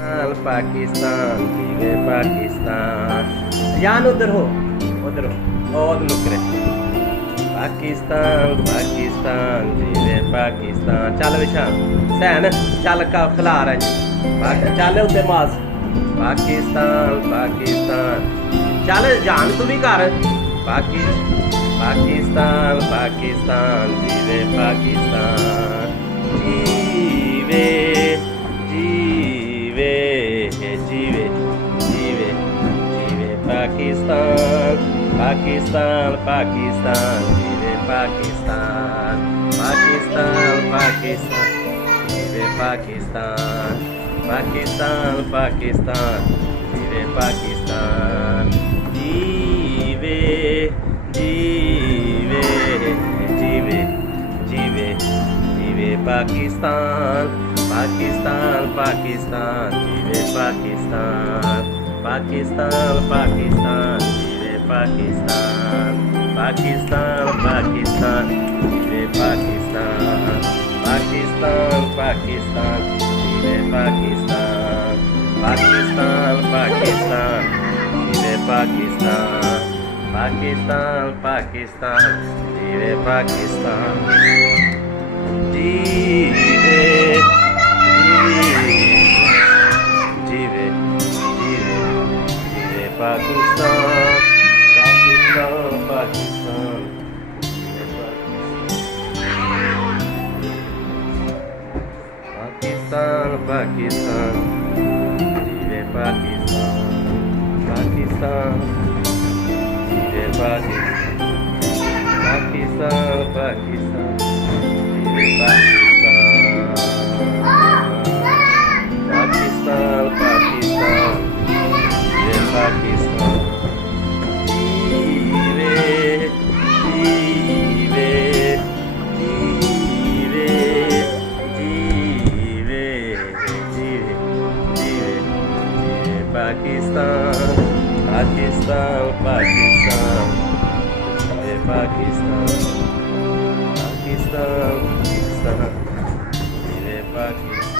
पाकिस्तान जीवे पाकिस्तान। यान उधर हो, उधर हो और लुक रहे। पाकिस्तान पाकिस्तान जीवे पाकिस्तान। चल विशाल सैन चल का खिला रहा है। चल उते मास पाकिस्तान पाकिस्तान। चल जान तू भी कर पाकिस्तान पाकिस्तान जीवे पाकिस्तान। जीवे जीवे जीवे जीवे जीवे पाकिस्तान पाकिस्तान पाकिस्तान जीवे पाकिस्तान पाकिस्तान पाकिस्तान जीवे पाकिस्तान पाकिस्तान पाकिस्तान जीवे पाकिस्तान। जीवे जीवे जीवे जीवे जीवे पाकिस्तान पाकिस्तान पाकिस्तान जीवे पाकिस्तान पाकिस्तान पाकिस्तान जीवे पाकिस्तान पाकिस्तान पाकिस्तान जीवे पाकिस्तान पाकिस्तान पाकिस्तान जीवे पाकिस्तान पाकिस्तान पाकिस्तान जीवे पाकिस्तान पाकिस्तान पाकिस्तान जीवे पाकिस्तान। जीवे जीवे जीवे जीवे पाकिस्तान पाकिस्तान पाकिस्तान पाकिस्तान पाकिस्तान जीवे पाकिस्तान पाकिस्तान जीवे पाकिस्तान पाकिस्तान पाकिस्तान जीवे पाकिस्तान पाकिस्तान पाकिस्तान जीवे पाकिस्तान। जीवे जीवे जीवे जीवे जीवे जीवे जीवे पाकिस्तान पाकिस्तान पाकिस्तान जीवे पाकिस्तान पाकिस्तान पाकिस्तान जीवे पाकिस्तान।